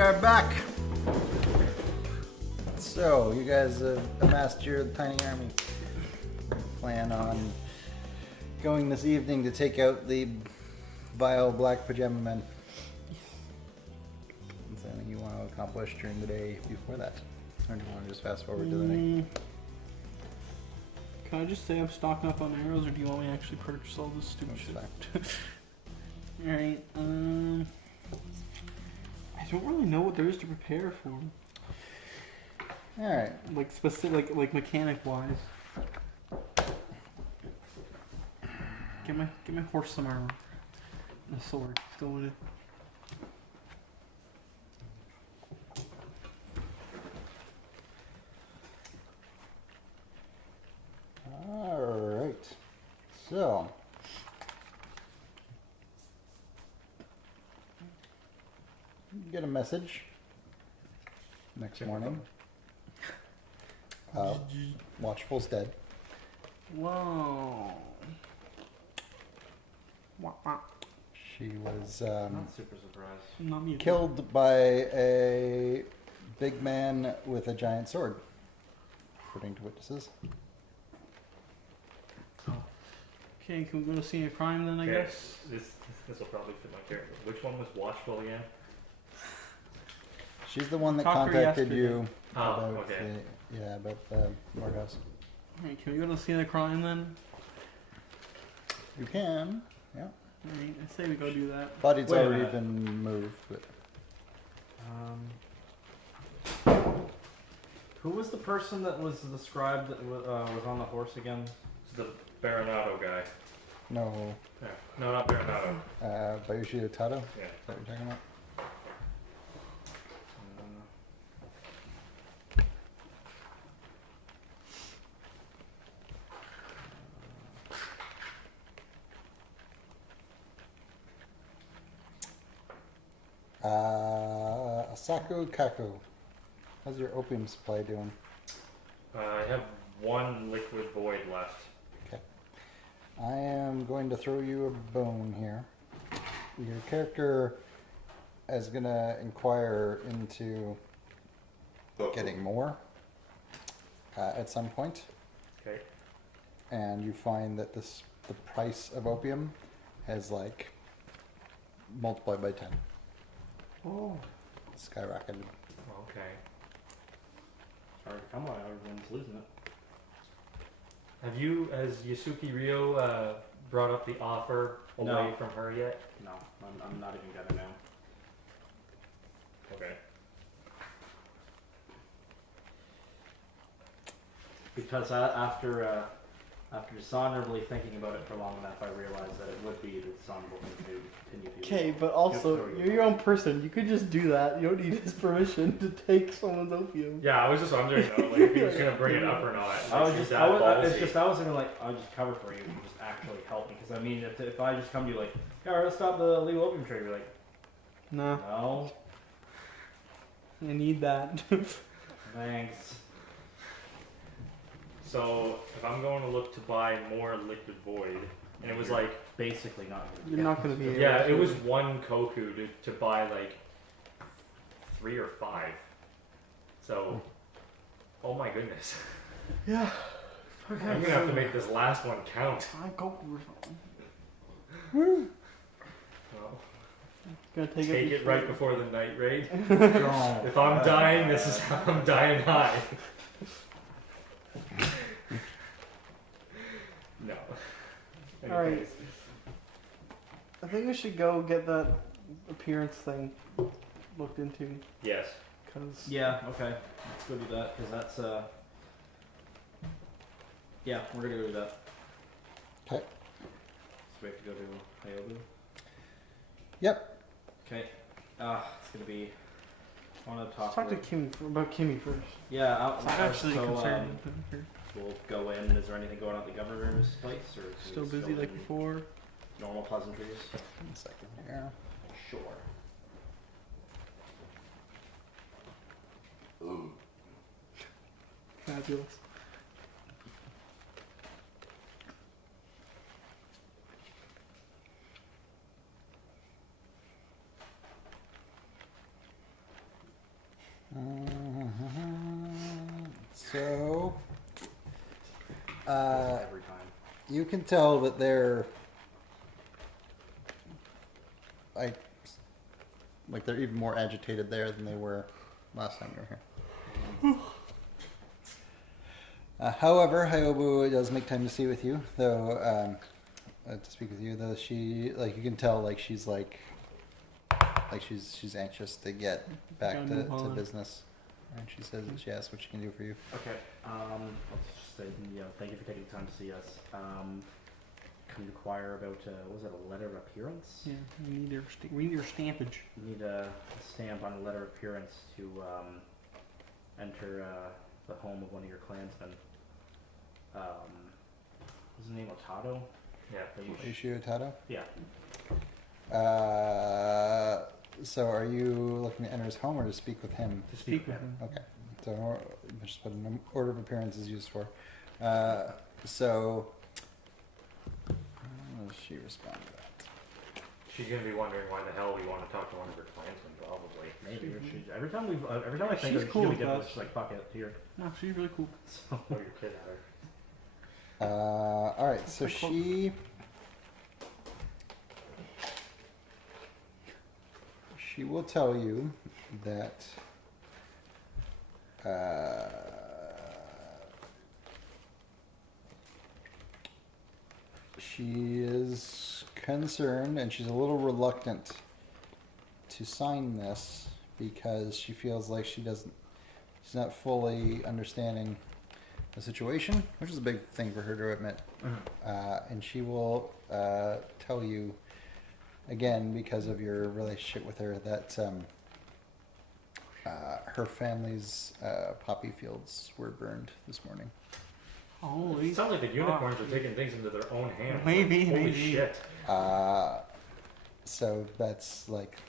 are back. So, you guys have amassed your tiny army. Plan on going this evening to take out the vile black pajama men. Is there anything you want to accomplish during the day before that? Or do you want to just fast forward to the night? Can I just say I'm stocking up on arrows, or do you want me to actually purchase all this stupid shit? Alright, I don't really know what there is to prepare for. Alright. Like specific, like mechanic wise. Get my horse some armor. And a sword. Still in it. Alright. So. You get a message next morning. Watchful's dead. Whoa. Wah, wah. She was Not super surprised. Not me. killed by a big man with a giant sword, according to witnesses. Okay, can we go to scene of crime then, I Okay, guess? This will probably fit my character. Which one was Watchful again? She's the one that Talked to her contacted yesterday. you Oh, about okay. about the Morghouse. Alright, can we go to the scene of crime then? You can, yeah. Alright, I say we go do that. Body's Wait a already minute. been moved, but Who was the person that was described that was on the horse again? It's the Baronato guy. no. Yeah. No, not Baronato. Bayushi Otato? Is Yeah. that what you're talking about? Asako Kako. How's your opium supply doing? I have one liquid void left. Okay. I am going to throw you a bone here. Your character is going to inquire into getting more at some point, Okay. and you find that the price of opium has like multiplied by 10. Oh. Skyrocketed. Okay. Hard to come on, everyone's losing it. Has Yasuki Ryo brought up the offer away No. from her yet? No, I'm not even gonna know. Okay. Because after dishonorably thinking about it for long enough, I realized that it would be the dishonorable thing to do, continue to. Okay, but also, Yep, you're your own person. You could just do that. You don't need his permission to take someone's opium. Yeah, I was just wondering though, like if he was gonna bring it up or not. I was Like, just, is that I was, ballsy? it's just, I was thinking like, I'll just cover for you and just actually help me. Because I mean, if I just come to you like, yeah, let's stop the illegal opium trade, you're like, Nah, no, I need that. thanks. So if I'm going to look to buy more liquid void, and it was like, Basically not. You're not gonna be able yeah, to. it was one koku to buy like 3 or 5. So, oh my goodness, Yeah. I'm gonna have to make this last one count. 5 Goku or something. Well, Gonna take it right before the night raid. No. If I'm dying, this is how I'm dying high. No. Alright. Anyways. I think we should go get that appearance thing looked into. Yes. Cause Yeah, okay. Let's go do that, because that's, yeah, we're gonna go do that. Okay. So we have to go to Hyobu. Yep. Okay. It's gonna be, I want to let's talk talk to with- Kimmy about Kimmy first. Yeah, I'm actually so, concerned with her. we'll go in. Is there anything going on at the governor's place, or is it Still busy like in before. normal pleasantries? 1 second here. Sure. Fabulous. So, Every time. you can tell that they're like they're even more agitated there than they were last time you were here. However, Hyobu does make time to see with you, though. To speak with you, though, she you can tell she's she's anxious to get back Gotta to move on. business, and she says that she asks what she can do for you. Okay. Let's just say, thank you for taking the time to see us. Can you inquire about was it a letter of appearance? Yeah, we need your stampage. You need a stamp on a letter of appearance to enter the home of one of your clansmen. What's his name? Otato? Yeah. Ishu Tato? Yeah. So are you looking to enter his home or to speak with him? To speak with him. Okay. So just what an order of appearance is used for. So how does she respond to that? She's gonna be wondering why the hell we want to talk to one of her clansmen, probably. Maybe. Every time I think She's of it, cool she's with really us. she's like, fuck it, here. No, she's really cool. So, Throw your kid at her. All right. So she will tell you that she is concerned and she's a little reluctant to sign this because she feels like she's not fully understanding the situation, which is a big thing for her to admit. And she will tell you again, because of your relationship with her, that her family's poppy fields were burned this morning. Holy. It sounds like the unicorns are taking things into their own hands. Maybe, Holy maybe. shit. So that's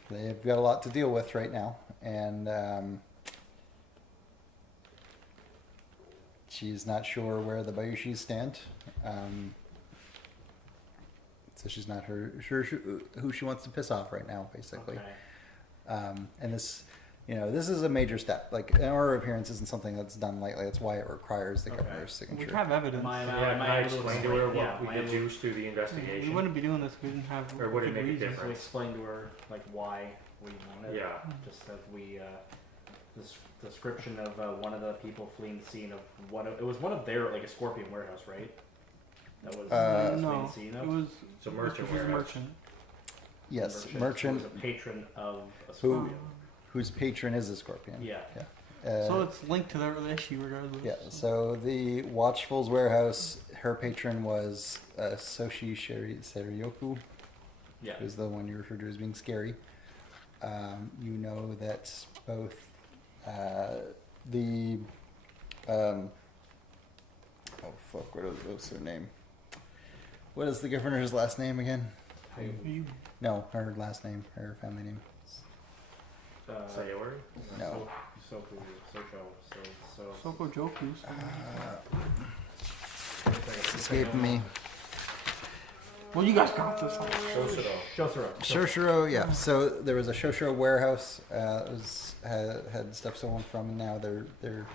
they've got a lot to deal with right now, and she's not sure where the Bayushis stand. So she's not sure who she wants to piss off right now, basically. Okay. And this is a major step. An order of appearance isn't something that's done lightly. That's why it requires the governor's We signature. have evidence. Yeah, can I explain to her what we deduced through the We investigation? wouldn't be doing this if we didn't have Or would it good make a reasons. difference? So explain to her why we want it. Yeah. Just as we this description of one of the people fleeing the scene of it was one of their a Scorpion warehouse, right? That was fleeing No, the scene it of. was. It's a merchant She's a warehouse. merchant. Yes, Who merchant was a patron of a who Scorpion. whose patron is a scorpion. Yeah. So it's linked to the issue regardless. Yeah, so the Watchful's warehouse, her patron was Soshi Serioku, Yeah. who's the one you referred to as being scary. You know that both what's her name? What is the governor's last name again? You- No, her last name, her family name. Sayori? No. Soko Joku's. It's escaping me. Well, you guys got this. Shosuro. Shoshiro, yeah. So there was a Shoshiro warehouse. Had stuff stolen from, and now their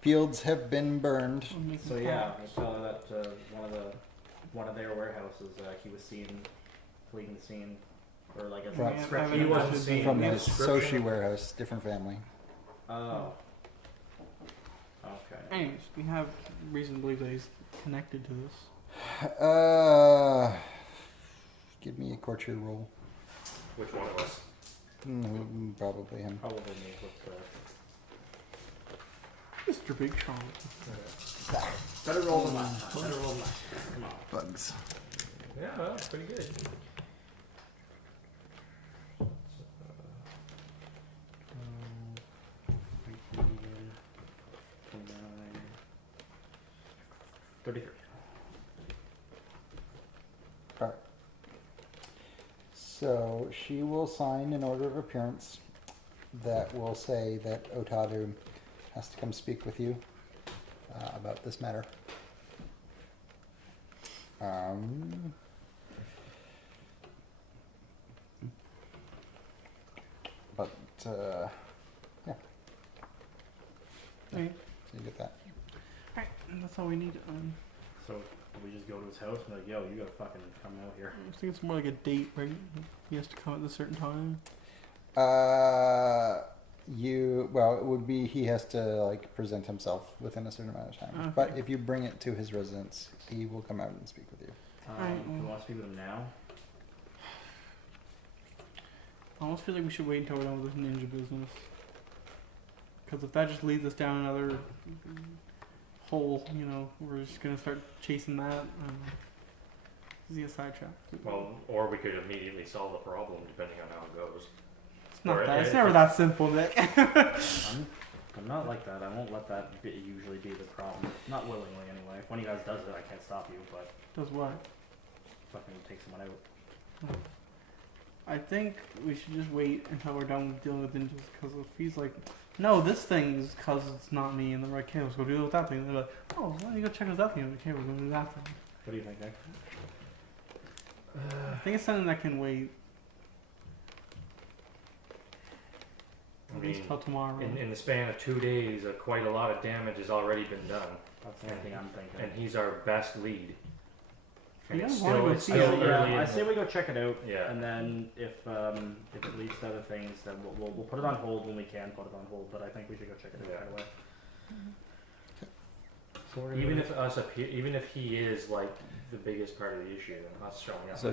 fields have been burned. So yeah, I saw that one of their warehouses, he was seen fleeing the scene, or a From- description. He of wasn't the seen. From the Description. Soshi warehouse, different family. Oh. Okay. Anyways, we have reason to believe that he's connected to this. Give me a courtier roll. Which one of us? Probably him. Probably me with Mr. Big Sean. better roll than last time. Better roll than last time. Come on. Bugs. Yeah, that's pretty good. 33. Alright. So she will sign an order of appearance that will say that Otadu has to come speak with you about this matter. But yeah, Hey, so you get that. That's all we need. So we just go to his house and be like, yo, you gotta fucking come out here. I think it's more like a date, right? He has to come at a certain time. Well, it would be he has to like present himself within a certain amount of time. Okay. But if you bring it to his residence, he will come out and speak with you. Alright, Do you well. want to speak with him now? I almost feel like we should wait until we're done with this ninja business. Because if that just leads us down another hole, you know, we're just gonna start chasing that. Is he a sidetrack? Well, or we could immediately solve the problem depending on how it goes. It's not or that. It's if never it's- that simple, Nick. I'm not like that. I won't let that usually be the problem. Not willingly, anyway. If one of you guys does it, I can't stop you, but Does what? fucking take someone out. I think we should just wait until we're done with dealing with ninjas. Because if he's like, no, this thing is because it's not me, and they're like, okay, let's go deal with that thing. And they're like, oh, why don't you go check out that thing? I'm like, okay, we're going to do that thing. What do you think, Nick? I think it's something that can wait I at least mean, till tomorrow. in the span of 2 days, quite a lot of damage has already been done. That's the only thing I'm thinking. And he's our best lead. And You it's guys wanna still, go it's see still it? early I in say the, we go check it out. Yeah. And then if it leads to other things, then we'll put it on hold when we can put it on hold. But I think we should go check it out Yeah. right away. even if he is like the biggest part of the issue, then us showing up. So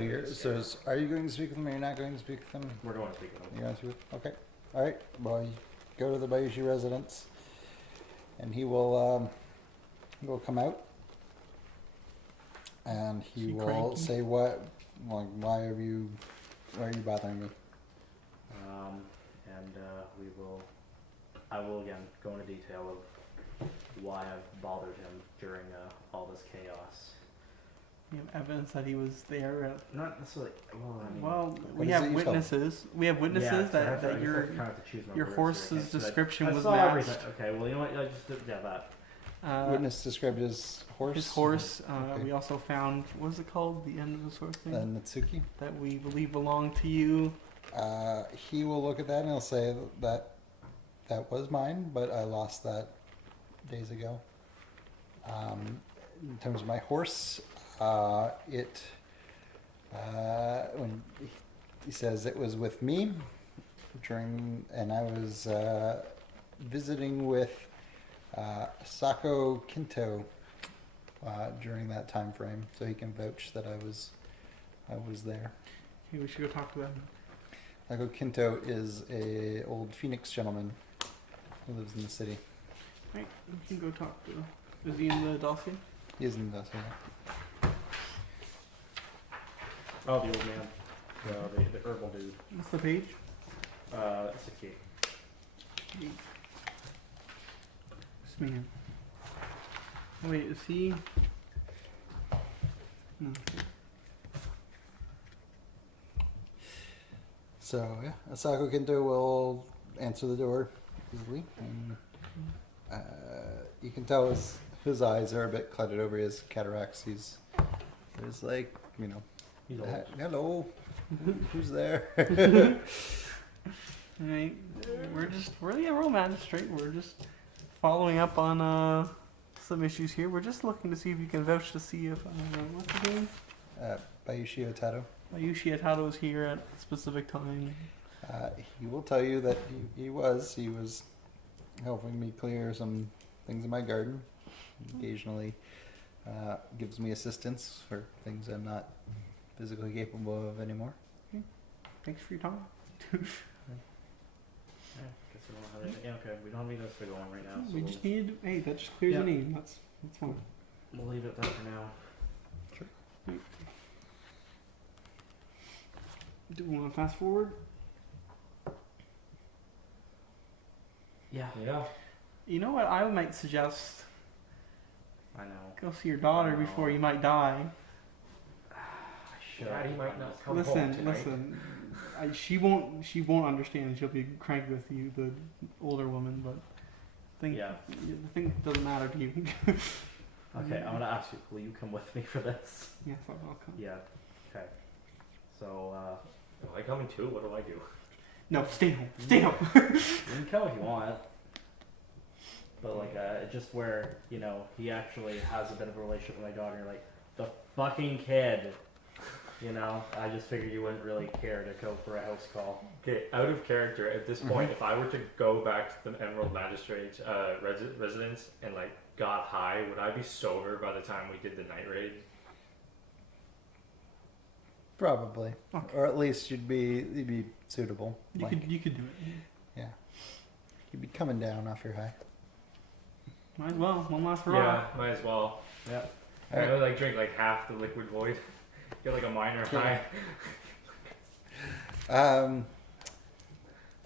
are you going to speak with him or you're not going to speak with him? We're going to speak with him. You're going to speak with Okay. Alright. Well, you go to the Bayushi residence and he will come out. And he Is he will cranky? say why are you bothering me? I will again go into detail of why I've bothered him during all this chaos. We have evidence that he was there. Not necessarily. Well, I mean, Well, What we is have it you saw? witnesses. We have witnesses yeah, so I that, have to- I that guess I your kind of have to choose my your words horse's here, I guess, but description I was saw matched. everything. Okay, well, you know what? I just did that. Witness described his horse. His horse. Okay. We also found, what is it called? The end of the sword thing Natsuki. that we believe belonged to you. He will look at that and he'll say that was mine, but I lost that days ago. In terms of my horse, when he says it was with me and I was visiting with Sako Kinto during that time frame, so he can vouch that I was there. Okay, we should go talk to them. Sako Kinto is a old Phoenix gentleman who lives in the city. Right, we can go talk to. Is he in the dossier? He is in the city. Oh, the old man. The herbal dude. What's the page? 68. This man. Oh, wait, is he? No. So yeah, Asako Kinto will answer the door easily, and you can tell his eyes are a bit cluttered over his cataracts. He's like, you know, He's old. hello, who's there? Right. We're the Emerald Magistrate. We're just following up on some issues here. We're just looking to see if you can vouch to see if what's his name? Bayushi Otato. Ayushi Atado is here at a specific time. He will tell you that he was helping me clear some things in my garden. Occasionally gives me assistance for things I'm not physically capable of anymore. Thanks for your time. Yeah, guess we don't have anything. Yeah, okay. We don't need us to go on right now. So We just need. Hey, that just clears the name. That's fine. we'll leave it at that for now. Do we want to fast forward? Yeah. Yeah. You know what? I might suggest I know. go see your daughter before you might die. I should. Daddy might not come home tonight. Listen. She won't understand. She'll be cranky with you, the older woman. But Yeah. the thing doesn't matter to you. Okay, I'm gonna ask you. Will you come with me for this? Yes, I'll come. Yeah. Okay. So Am I coming too? What do I do? No, stay home. Stay home. you can come if you want. but like just where he actually has a bit of a relationship with my daughter. You're like the fucking kid. I just figured you wouldn't really care to go for a house call. Okay, out of character at this point, if I were to go back to the Emerald Magistrates residence and like got high, would I be sober by the time we did the night raid? Probably, Okay. or at least you'd be suitable. You could do it. Yeah, you'd be coming down off your high. Might as well. One last hurrah. Yeah, might as well. Yeah. I would like drink like half the liquid void. Get like a minor high. All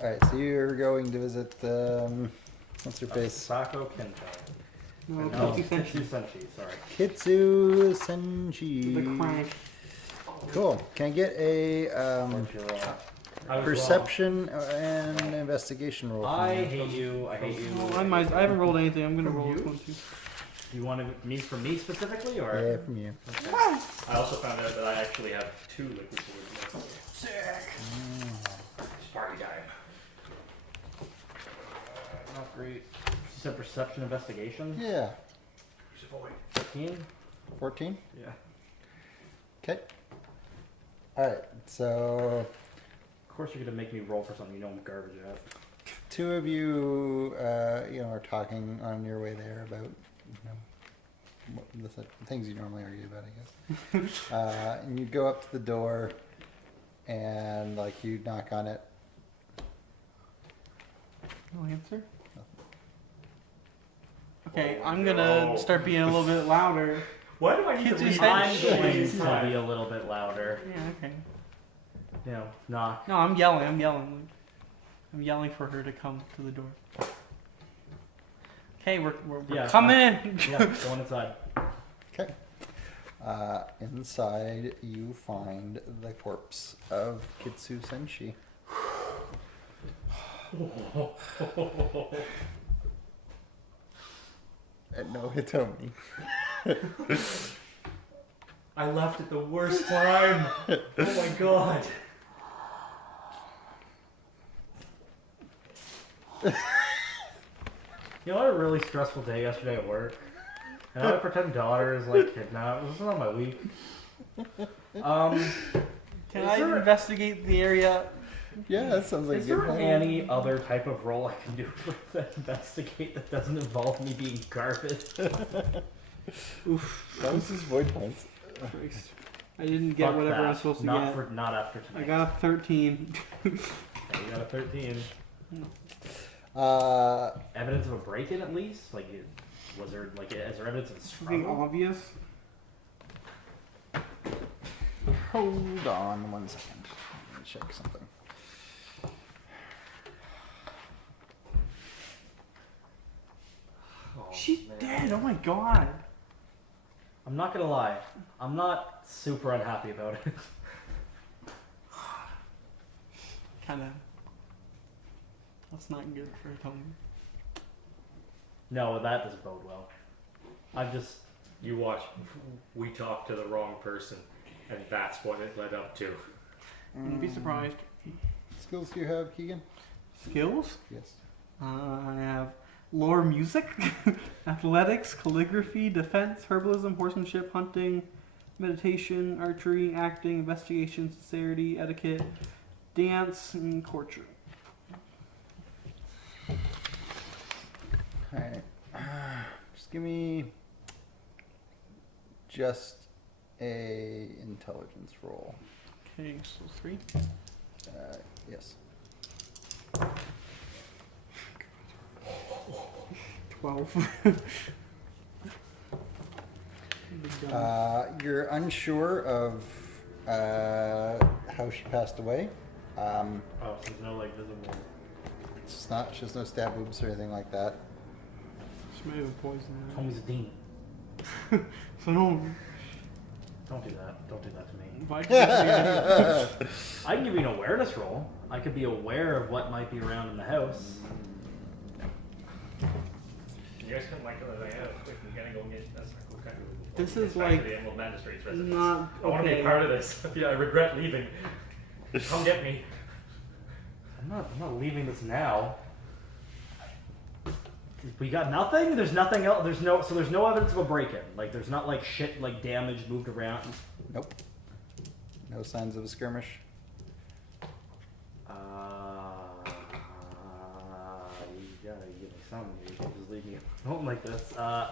right, so you're going to visit what's her face? Sako Kento. No, No, Kitsu Senshi. Senshi, sorry. Kitsu Senshi. The crank. Cool. Can I get a What's your, I was perception and investigation roll? from I you? hate you. I hate you. Well, I haven't rolled anything. I'm gonna roll this one too. You want to me for me specifically, or? Yeah, from you. Okay. I also found out that I actually have 2 liquid voids. Sick. It's party time. Not great. You said perception investigation. Yeah. Use a void. 15. 14. Yeah. Okay. All right. So Of course, you're gonna make me roll for something you know I'm garbage at. two of you, are talking on your way there about, the things you normally argue about, I guess. And you go up to the door, and like you knock on it. No answer. Okay, I'm gonna start being a little bit louder. Why do I need Kitsu to read Senshi. that I'm going shit? to be a little bit louder. Yeah, okay. Knock. No, I'm yelling. I'm yelling for her to come to the door. Okay, we're Yeah, coming in. Yeah, going inside. Okay. Inside, you find the corpse of Kitsu Senshi. And no Hitomi. I left at the worst time. Oh my god. You know, I had a really stressful day yesterday at work. And I had to pretend daughter is like kidnapped. This is not my week. Can Is I there- investigate the area? Yeah, that sounds like Is a good there plan. any other type of role I can do to investigate that doesn't involve me being garbage? Oof. That was his void points. Christ. I didn't get Fuck whatever that. I was supposed to not get. Not after I tonight. got a 13. Okay, you got a 13. Evidence of a break-in at least? Like, was there like is there evidence of Something struggle? obvious. Hold on 1 second. Let me check something. Oh, She's man. dead. Oh my god. I'm not gonna lie. I'm not super unhappy about it. Kind of. That's not good for a Tony. No, that doesn't bode well. I've just You watch. We talked to the wrong person, and that's what it led up to. Wouldn't be surprised. Skills do you have, Keegan? Skills? Yes. I have lore music, athletics, calligraphy, defense, herbalism, horsemanship, hunting, meditation, archery, acting, investigation, sincerity, etiquette, dance, and courtship. Alright. Just give me just a intelligence roll. Okay, so 3. Yes. 12. Big gun. You're unsure of how she passed away. oh, so there's no like visible. It's not. She has no stab wounds or anything like that. She may have poisoned her. Tommy's a demon. So don't. Don't do that. Don't do that to me. If I could get the idea. I can give you an awareness roll. I could be aware of what might be around in the house. You guys can like it layout. We're gonna go get that's not cool. Kind of This is back like to the Emerald Magistrates residence. Not I want to be okay. a part of this. Yeah, I regret leaving. Come get me. I'm not leaving this now. We got nothing. There's nothing else. There's no evidence of a break-in. Like there's not like shit like damage moved around. Nope. No signs of a skirmish. You gotta give me something. You can't just leave me alone like this. I'm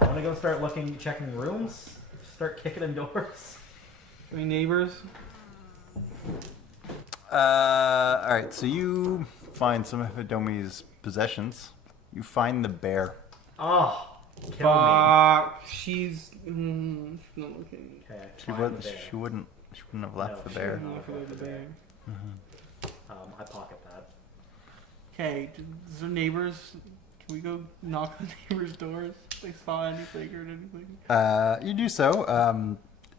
gonna go start checking rooms. Start kicking in doors. Any neighbors? Alright, so you find some of Hidomi's possessions. You find the bear. Oh, kill Fuck. She's not looking. me. Okay, She wouldn't have left the bear. The bear. I pocket that. Okay, is there neighbors? Can we go knock on neighbors' doors? If they saw anything or anything? You do so,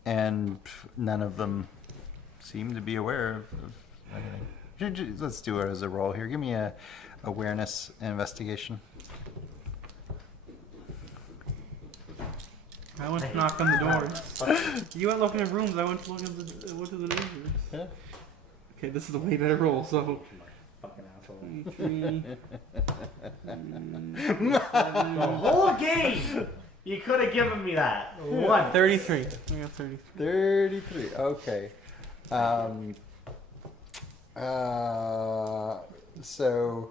and none of them seem to be aware of anything. Let's do it as a roll here. Give me a awareness investigation. I went to knock on the doors. You went looking at rooms. I went to look at the neighbors. Yeah. Okay, this is the way that I roll. So Fucking asshole. 3, The whole game. You could have given me that. One. 33. I got 33. 33. Okay. So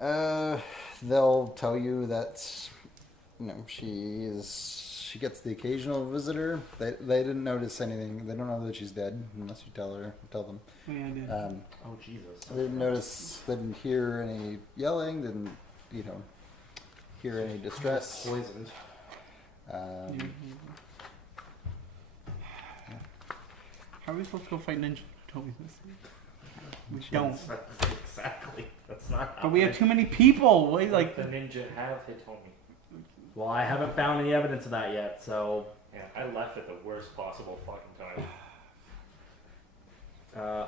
they'll tell you that she gets the occasional visitor. They didn't notice anything. They don't know that she's dead unless you tell them. Oh, yeah, I did. Oh Jesus. They didn't notice. They didn't hear any yelling. Didn't hear any distress. Poisoned. How are we supposed to go fight ninja Toby's missing? We don't. Exactly. That's not. But we have too many people. Wait, like the ninja have Hitomi. Well, I haven't found any evidence of that yet, so. Yeah, I left at the worst possible fucking time.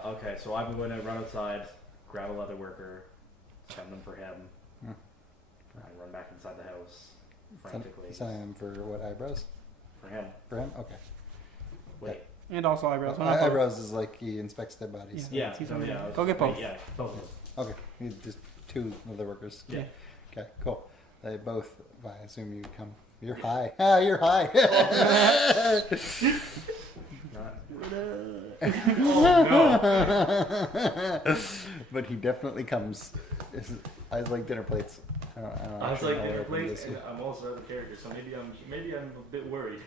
Okay, so I'm going to run outside, grab a leather worker, send them for him, and run back inside the house frantically. Send him for what, eyebrows? For him. For him? Okay. Wait. and also eyebrows. Eyebrows is like he inspects dead bodies. Yeah. He's so, on the- yeah. Go get both. Yeah, both. Okay, you just two of the workers. Yeah. Okay, cool. They both, I assume you come. You're high. Ah, you're high. But he definitely comes. His eyes like dinner plates. I don't I was actually like know dinner what it plate, is. and I'm also another character, so maybe I'm a bit worried.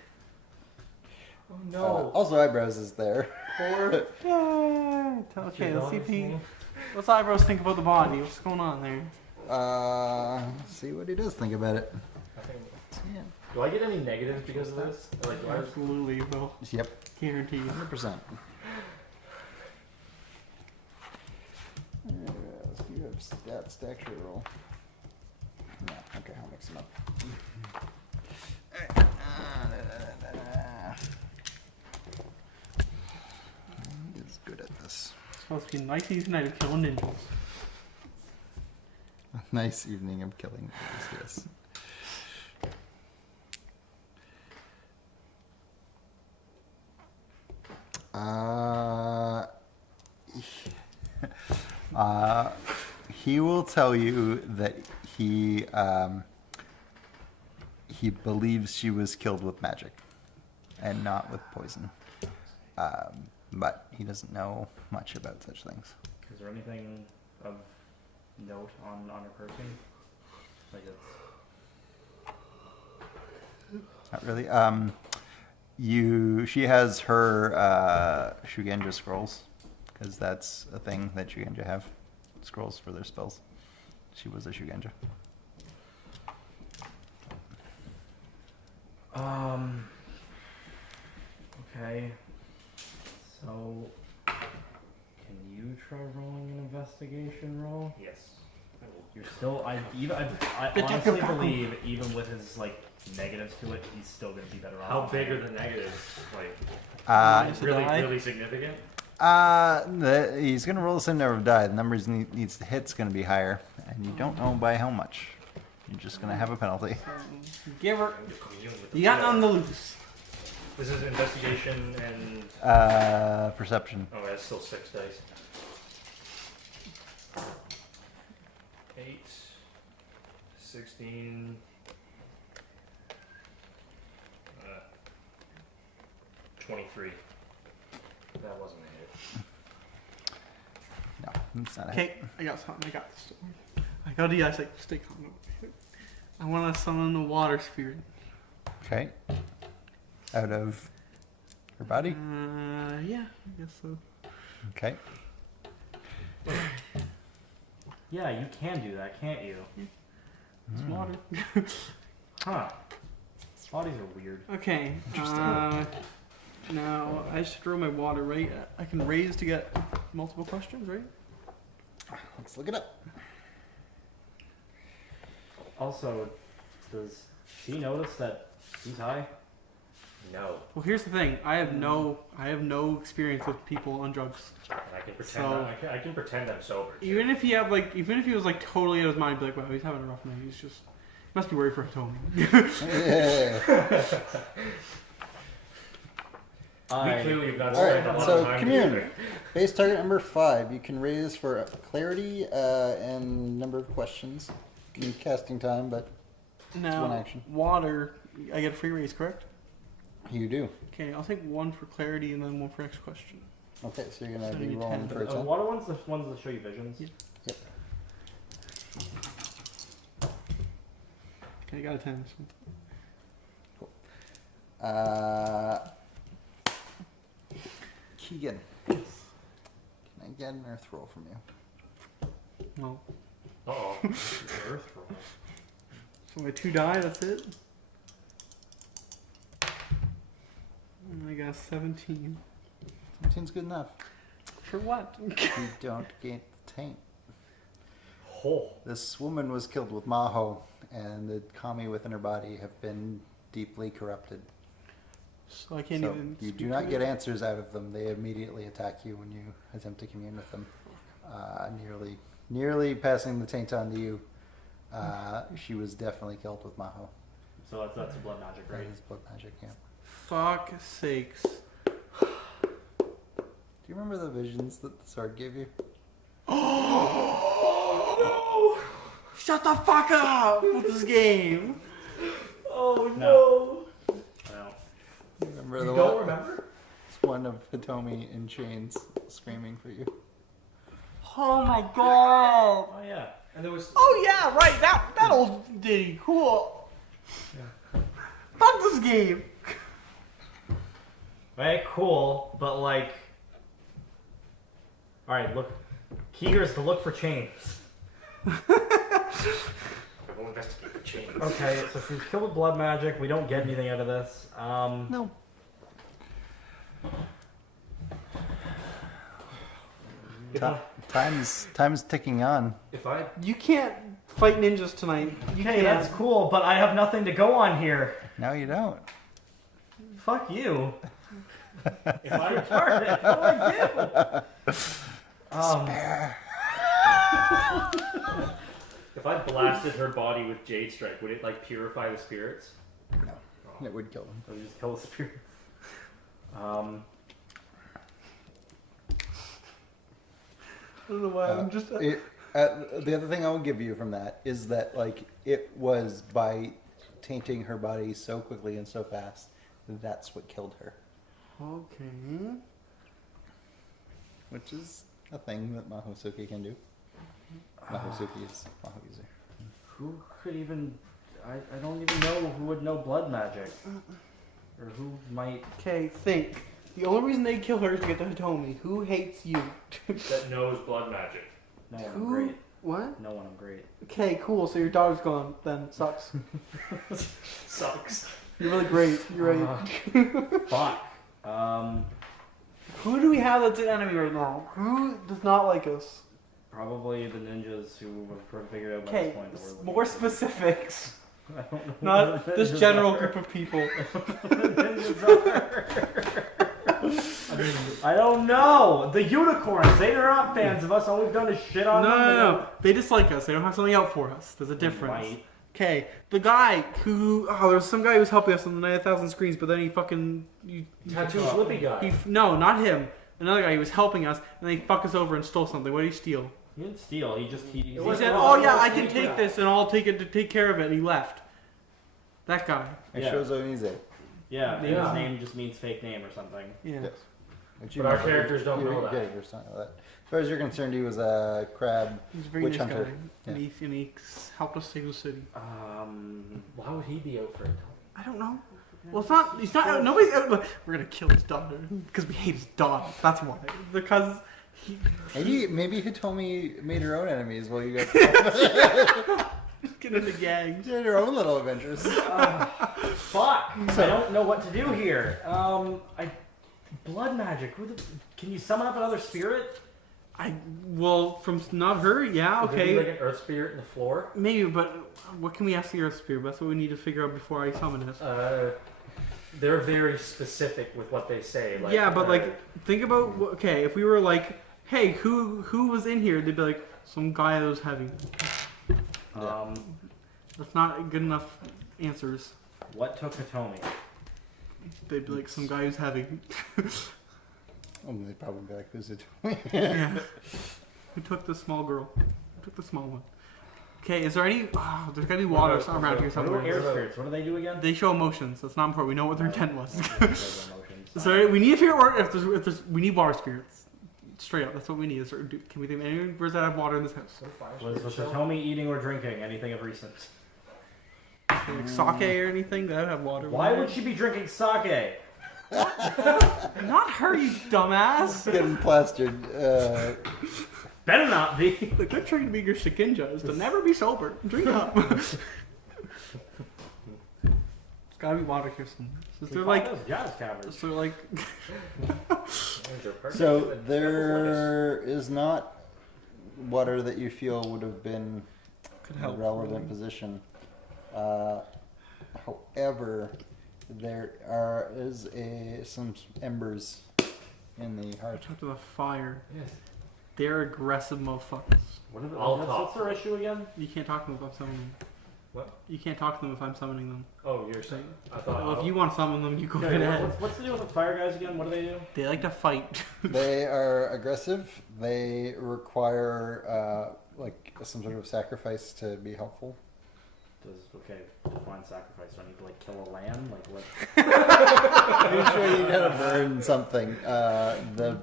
Oh no! Also, eyebrows is there. Poor. Yeah. Okay, let's see if he. What's eyebrows think about the body? What's going on there? See what he does think about it. I think. Yeah. Do I get any negatives because of this? Or like, do I- Absolutely, will. Yep. Guaranteed. 100%. Let's do a stack sheet roll. No, okay, I'll mix them up. He's good at this. It's supposed to be a nice easy night of killing ninjas. A nice evening of killing birds, yes. He will tell you that he believes she was killed with magic and not with poison. But he doesn't know much about such things. Is there anything of note on her person? Like it's... Not really. She has her Shugenja scrolls, because that's a thing that Shugenja have. Scrolls for their spells. She was a Shugenja. Okay. So, can you try rolling an investigation roll? Yes. You're still. I Detective honestly Parker. believe, even with his like negatives to it, he's still gonna be better off. How big are the negatives? Like Nice. really, Die? really significant? He's gonna roll the same number of die. The number he needs to hit's gonna be higher, and you don't know by how much. You're just gonna have a penalty. Give her. Commune with the You got floor. on the loose. This is investigation and Perception. oh, that's still 6 dice. 8, 16. 23. That wasn't a hit. No, it's not a hit. Okay, I got something. I got this. I got the ice. Stay calm. I want to summon the water spirit. Okay. Out of her body? Yeah, I guess so. Okay. Yeah, you can do that, can't you? It's water. Huh. Bodies are weird. Okay. Now I just throw my water, right? I can raise to get multiple questions, right? Let's look it up. Also, does she notice that he's high? No. Well, here's the thing. I have no experience with people on drugs. And I can pretend. So- I can pretend I'm sober. too. Even if he was like totally out of his mind, be like, wow, he's having a rough night. He's just must be worried for Hitomi. Yeah. We clearly have not All spent a right, lot so of time commune. together. Base target number 5. You can raise for clarity and number of questions. Need casting time, but Now, one action. water, I get a free raise, correct? you do. Okay, I'll take one for clarity and then one for next question. Okay, so you're So gonna be you rolling can- for a 10. Water one's the ones that show you visions. Yeah. Yep. Okay, I got a 10. So. Keegan, can I get an earth roll from you? No. Uh-oh. Earth roll. So my 2 die, that's it. And I got 17. 17's good enough. For what? You don't get the taint. Oh. This woman was killed with Maho, and the kami within her body have been deeply corrupted. So I can't So even. you do speak not to get it? answers out of them. They immediately attack you when you attempt to commune with them. Nearly passing the taint on to you. She was definitely killed with Maho. So that's a blood magic, right? That is blood magic, yeah. Fuck sakes. Do you remember the visions that the sword gave you? Shut the fuck up with this game. Oh No. No. You remember You the don't one? remember? It's one of Hitomi in chains screaming for you. Oh my god. Oh yeah. And there was. Oh yeah, right. That old ditty. Cool. Fuck this game. Right, cool, but like, all right, look. Key here is to look for chains. We'll investigate the chains. Okay, so she's killed with blood magic. We don't get anything out of this. No. Time's ticking on. If I. You can't fight ninjas tonight. You Okay, can't. that's cool, but I have nothing to go on here. No, you don't. Fuck you. If I. Retarded. What do I do? If I blasted her body with Jade Strike, would it like purify the spirits? No. It would kill them. So we just kill the spirits. I don't know why. I'm just. The other thing I will give you from that is that like it was by tainting her body so quickly and so fast. That's what killed her. Okay. Which is a thing that Mahosuke can do. Mahosuke is Mahosuke. Who could even? I don't even know who would know blood magic, or who might. Okay, think. The only reason they kill her is to get the Hitomi. Who hates you? That knows blood magic. No one. I'm Who? great. What? No one. I'm great. Okay, cool. So your dog's gone. Then sucks. Sucks. You're really great. You're right. Fuck. Who do we have that's an enemy right now? Who does not like us? Probably the ninjas who have figured out by Okay, this point that we're looking more for. specifics. I don't know Not who the this ninjas general are. group of people. Ninjas are. I don't know. The unicorns. They're not fans of us. All we've done is shit on them. No. They dislike us. They don't have something out for us. There's a difference. Right. Okay, the guy who there was some guy who was helping us on the Night of 1,000 Screens, but then he fucking Tattoo flippy guy. no, not him. Another guy who was helping us, and they fucked us over and stole something. What did he steal? He didn't steal. He just He was said, wrong. "Oh yeah, I He can was take wrong. this and I'll take it to take care of it." And he left. That guy. It Yeah. shows Onize. Yeah, and Yeah. his name just means fake name or something. Yeah. Yes. Which But our know, characters don't know that. Characters don't know that. As far as you're concerned, he was a crab. He's a very Witch nice hunter. guy, and he helped us save the city. Why would he be out for it? I don't know. Well, it's not. He's not. Nobody's. We're gonna kill his daughter because we hate his daughter. That's why. Because he. Maybe Hitomi made her own enemies while you guys Get into gangs. did her own little adventures. Fuck! I don't know what to do here. Blood magic. Can you summon up another spirit? From not her. Yeah. Would there be Okay. like an earth spirit in the floor? Maybe, but what can we ask the Earth Spirit? That's what we need to figure out before I summon it. They're very specific with what they say. Like, Yeah, but like, think about okay. If we were like, hey, who was in here? They'd be like, some guy that was heavy. That's not good enough answers. What took Hitomi? They'd be like, some guy who's heavy. They'd probably be like, who's it? Yeah. Who took the small girl? Who took the small one? Okay, is there any? Oh, there's gotta be water What about- around here What are somewhere. air spirits? What do they do again? They show emotions. That's not important. We know what their intent was. Emotions. So we need to figure out if there's we need water spirits. Straight up, that's what we need. Can we think of any birds that have water in this house? Was Hitomi eating or drinking anything of recent? Like sake or anything that have water? Why would she be drinking sake? Not her, you dumbass! Getting plastered. Better not be. The good trick to be your shikinja is to never be sober. Drink up. There's gotta be water here somewhere. So they're like, those jazz taverns. so like, So there is not water that you feel would have been could a help. relevant position. However, there is some embers in the heart. Talk to the fire. Yes. They're aggressive motherfuckers. What's their issue again? You can't talk to them if I'm summoning them. What? You can't talk to them if I'm summoning them. Oh, you're saying? I thought. Well, if you want to summon them, you go Okay, ahead. what's the deal with the fire guys again? What do they do? They like to fight. They are aggressive. They require like some sort of sacrifice to be helpful. Define sacrifice. Do I need to like kill a lamb? Like what? Usually you gotta burn something. The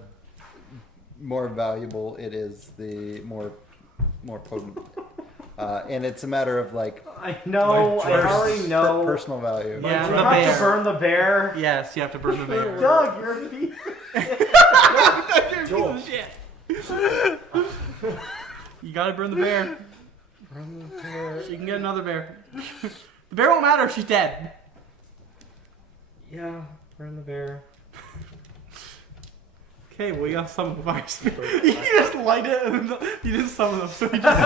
more valuable it is, the more potent. And it's a matter of like I know. Like I already know. personal value. Yeah, Do the you have bear. to burn the bear? Yes, you have to burn the bear. Doug, you're a thief. You're a piece of shit. You gotta burn the bear. You can get another bear. The bear won't matter if she's dead. Yeah, burn the bear. Okay, well you gotta summon the fire spirit. You just light it and you didn't summon them, so you just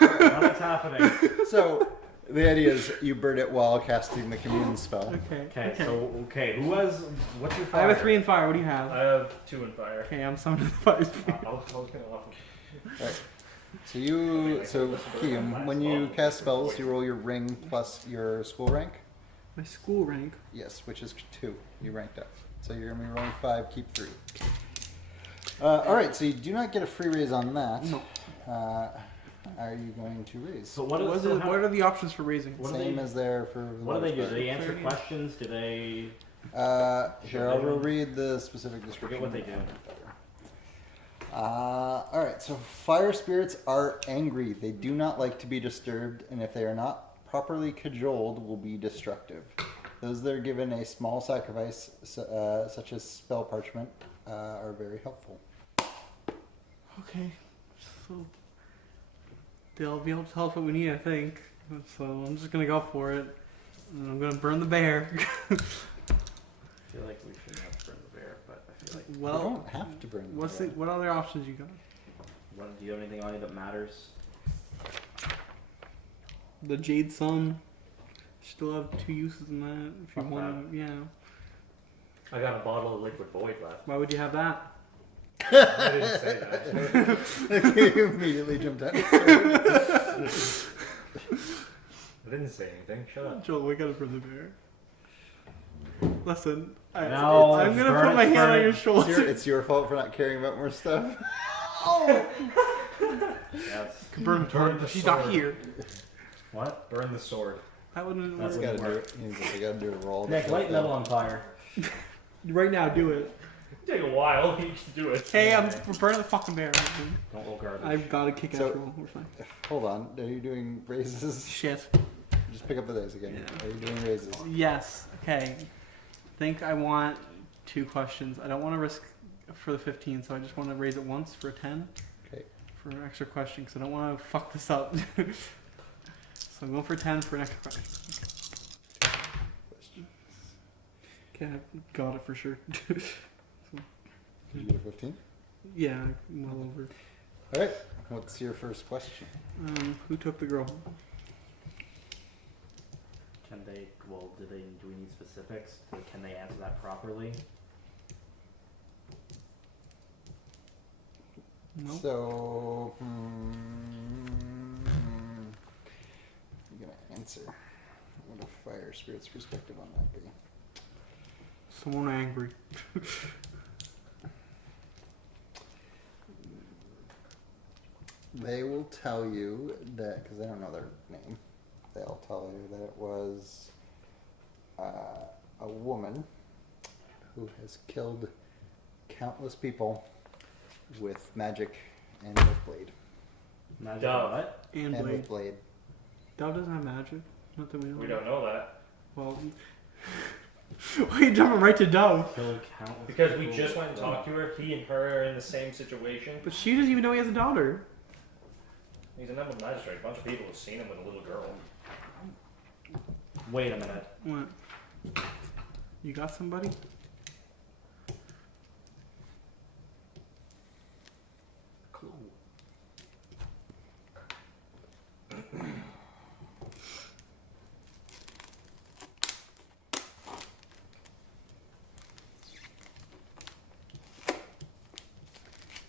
Nothing's happening. So the idea is you burn it while casting the commune spell. Okay. Who was? What's your I fire? have a 3 and fire. What do you have? I have 2 in fire. Okay, I'm summoning the fire spirit. I was gonna offer. Right. So Kiyum, when you cast spells, you roll your ring plus your school rank. My school rank. Yes, which is 2. You ranked up. So you're gonna be rolling 5, keep 3. All right. So you do not get a free raise on that. No. Are you going to raise? So What are the options for raising? What do Same they- as there for. What do they do? water Do they answer 30. questions? Do they? Here, I will read the specific description. Forget what they do. Alright, so fire spirits are angry. They do not like to be disturbed, and if they are not properly cajoled, will be destructive. Those that are given a small sacrifice, such as spell parchment, are very helpful. Okay. So they'll be able to tell us what we need, I think. So I'm just gonna go for it. And I'm gonna burn the bear. I feel like we shouldn't have to burn the bear, but I feel like. You Well, don't have to burn them. what other options you got? Do you have anything on you that matters? The Jade Sun. Still have 2 uses in that. If you Fuck want, yeah. I got a bottle of liquid void left. Why would you have that? I didn't say that. You immediately jumped out. I didn't say anything. Shut up. Joel, we gotta burn the bear. Listen, No, I'm gonna burn put it, my hand burn on it. your shoulder. It's your fault for not caring about more stuff. Oh! Yes. Could burn Burn her, the she's not sword. here. What? Burn the sword. That wouldn't That's He's work. gotta do it. He's gotta do a roll. Nick, light metal on fire. Right now, do it. It'll take a while. You should do it. Hey, I'm burning the fucking bear. Don't roll garbage. I've got a kick-ass So- roll. We're fine. Hold on. Are you doing raises? Shit. Just pick up the dice again. Yeah. Are you doing raises? Yes. Okay. Think I want 2 questions. I don't want to risk for the 15, so I just want to raise it once for a 10. Okay. For an extra question, because I don't want to fuck this up. So I'm going for 10 for an extra question. Questions. Okay, I got it for sure. Did you get a 15? Yeah, well over. All right. What's your first question? Who took the girl? Can they? Well, do we need specifics? Can they answer that properly? No. So, I'm gonna answer. What a fire spirit's perspective on that be? Someone angry. They will tell you that, because they don't know their name, they'll tell you that it was a woman who has killed countless people with magic and with blade. Magic Dove. what? And And Blade. with blade. Dove doesn't have magic. Not that we know. We don't know that. Well, why are you jumping right to Dove? Killed countless Because we people. just went and talked to her. He and her are in the same situation. But she doesn't even know he has a daughter. He's a number magistrate. A bunch of people have seen him with a little girl. Wait a minute. What? You got somebody? Cool.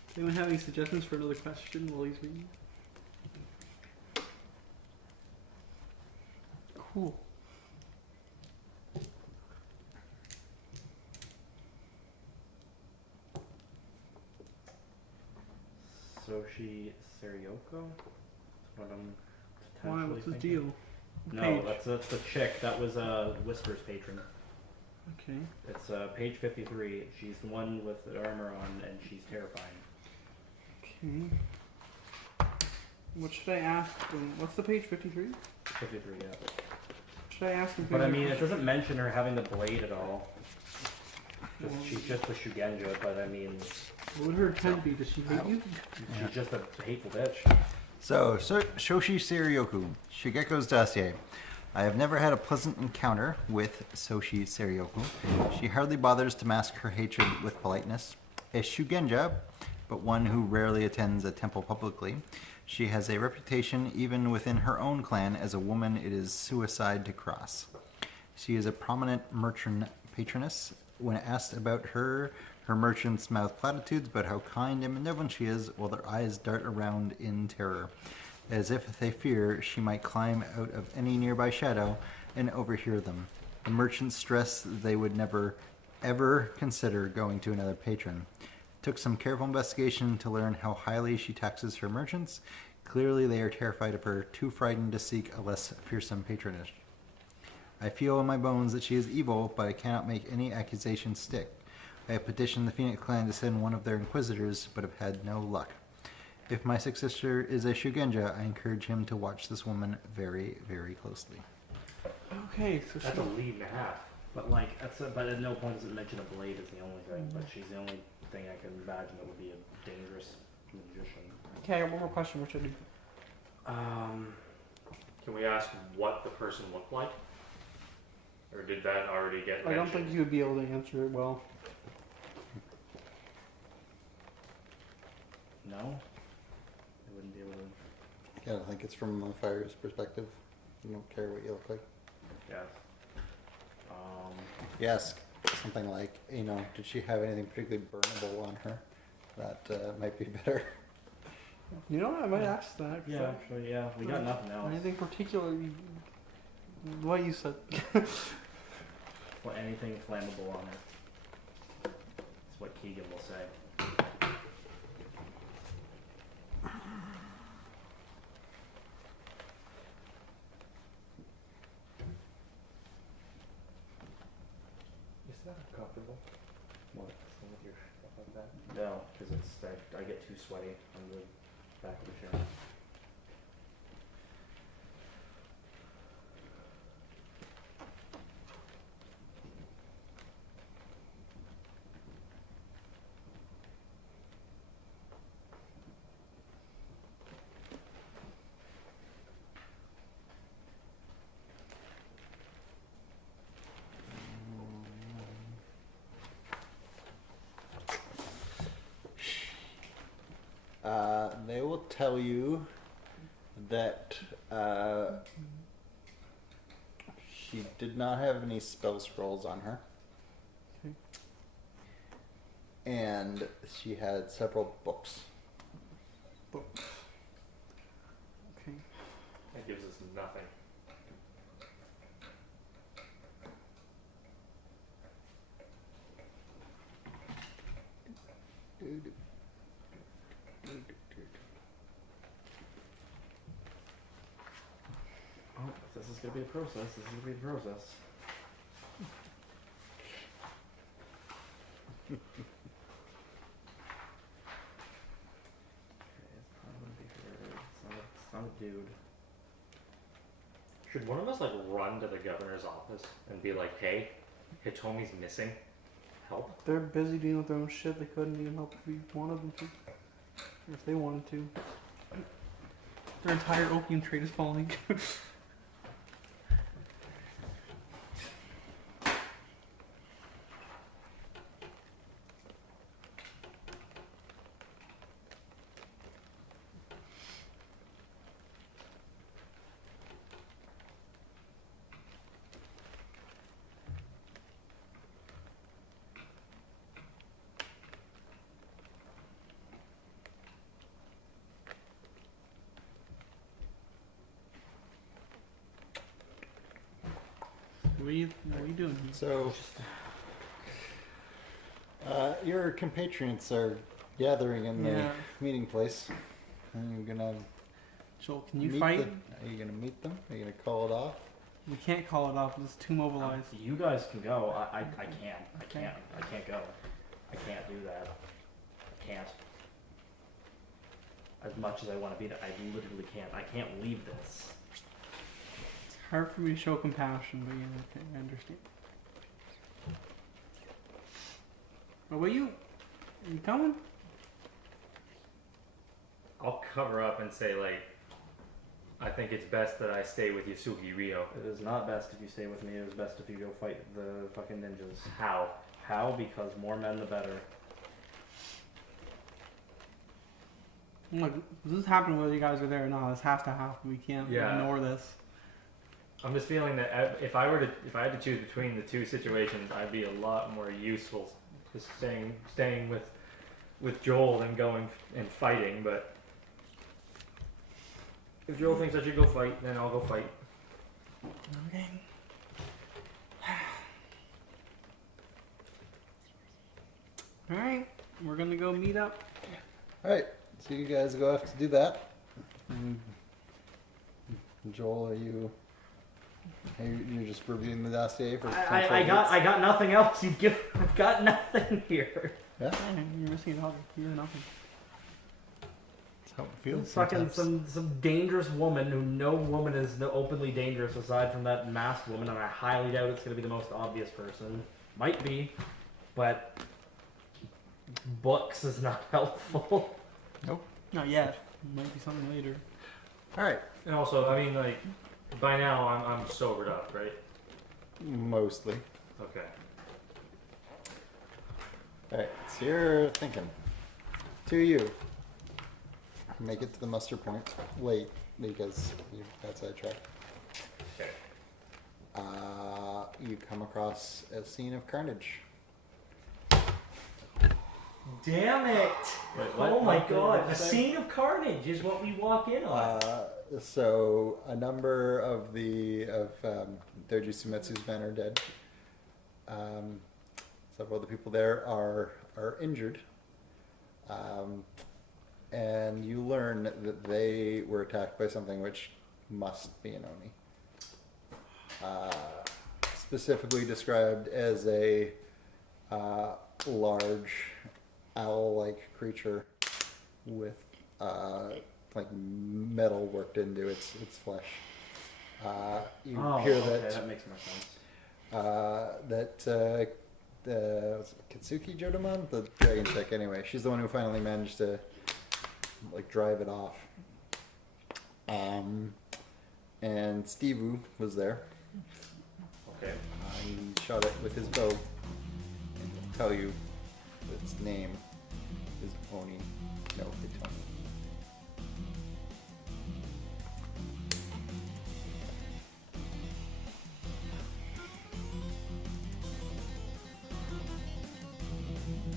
Does anyone have any suggestions for another question while he's reading? Cool. Soshi Serioko? That's what I'm Why? potentially What's his thinking. deal? No, Page. that's the chick. That was Whisper's patron. Okay. It's page 53. She's the one with the armor on, and she's terrifying. Okay. What should I ask? What's the page? 53? 53, yeah. Should I ask him? But I mean, it doesn't mention her having the blade at all. Well, She's just a Shugenja, but I mean, what would her intent be? Does she hate you? she's just a hateful bitch. So, Shoshi Serioku, Shigeko's dossier. I have never had a pleasant encounter with Soshi Serioku. She hardly bothers to mask her hatred with politeness. A Shugenja, but one who rarely attends a temple publicly. She has a reputation even within her own clan as a woman it is suicide to cross. She is a prominent merchant patroness. When asked about her merchants mouth platitudes about how kind and benevolent she is, while their eyes dart around in terror, as if they fear she might climb out of any nearby shadow and overhear them. The merchants stress they would never, ever consider going to another patron. Took some careful investigation to learn how highly she taxes her merchants. Clearly they are terrified of her, too frightened to seek a less fearsome patronage. I feel in my bones that she is evil, but I cannot make any accusation stick. I have petitioned the Phoenix clan to send one of their inquisitors, but have had no luck. If my successor is a Shugenja, I encourage him to watch this woman very, very closely. Okay, so That's a lead and a half. But like, but at no point does it mention a blade is the only thing. But she's the only thing I can imagine that would be a dangerous magician. okay, I got one more question. What should I do? Can we ask what the person looked like? Or did that already get I don't mentioned? think you would be able to answer it well. No, I wouldn't be able to. Yeah, I think it's from a fire's perspective. You don't care what you look like. Yes. You ask something like, did she have anything particularly burnable on her? That might be better. You know what? I might ask that. Yeah, actually, yeah. We got nothing else. Anything particular? What you said. Well, anything flammable on her. That's what Keegan will say. No, because I get too sweaty on the back of the chair. They will tell you that she did not have any spell scrolls on her. Okay. And she had several books. Books. Okay. That gives us nothing. Oh, if this is gonna be a process. This is gonna be a process. Okay, it's not gonna be her. It's not a dude. Should one of us like run to the governor's office and be like, "Hey, Hitomi's missing. Help." They're busy dealing with their own shit. They couldn't even help if we wanted them to. Or if they wanted to. Their entire opium trade is falling. What are you doing here? So, your compatriots are gathering in the Yeah. meeting place. And you're gonna Joel, can you meet fight? Are you gonna meet them? Are you gonna call it off? We can't call it off. It's too mobilized. You guys can go. I can't. I can't go. I can't do that. I can't. As much as I want to be there, I literally can't. I can't leave this. It's hard for me to show compassion, but yeah, okay, I understand. But what you coming? I'll cover up and say like, I think it's best that I stay with Yasugi Ryo. It is not best if you stay with me. It is best if you go fight the fucking ninjas. How? How? Because more men, the better. Look, this is happening whether you guys are there or not. This has to happen. We can't Yeah. ignore this. I'm just feeling that if I had to choose between the two situations, I'd be a lot more useful just staying with Joel than going and fighting. But if Joel thinks I should go fight, then I'll go fight. Okay. All right, we're gonna go meet up. All right. So you guys go have to do that. Joel, you're just reviewing the dossier for potential I hits? got nothing else. I've got nothing here. Yeah. You're missing a dog. You're nothing. That's how it feels. Fucking sometimes. some dangerous woman who no woman is openly dangerous aside from that masked woman, and I highly doubt it's gonna be the most obvious person. Might be, but books is not helpful. Nope. Not yet. Might be something later. All right. And also, I mean, like, by now I'm sobered up, right? Mostly. Okay. All right. So you're thinking. To you. Make it to the muster point late because you got sidetracked. Okay. You come across a scene of carnage. Damn it! Wait, Oh my what? god! A scene of carnage is what we walk in on. So a number of Doji Sumetsu's men are dead. Several of the people there are injured. And you learn that they were attacked by something which must be an Oni. Specifically described as a large owl-like creature with like metal worked into its flesh. You hear okay, that that makes more sense. was it Kitsuki Jodamon, the dragon chick. Anyway, she's the one who finally managed to like drive it off. And Steve was there. Okay. He shot it with his bow, and he'll tell you its name is Oni. No, Hitoni.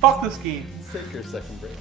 Fuck this game. Take your second break.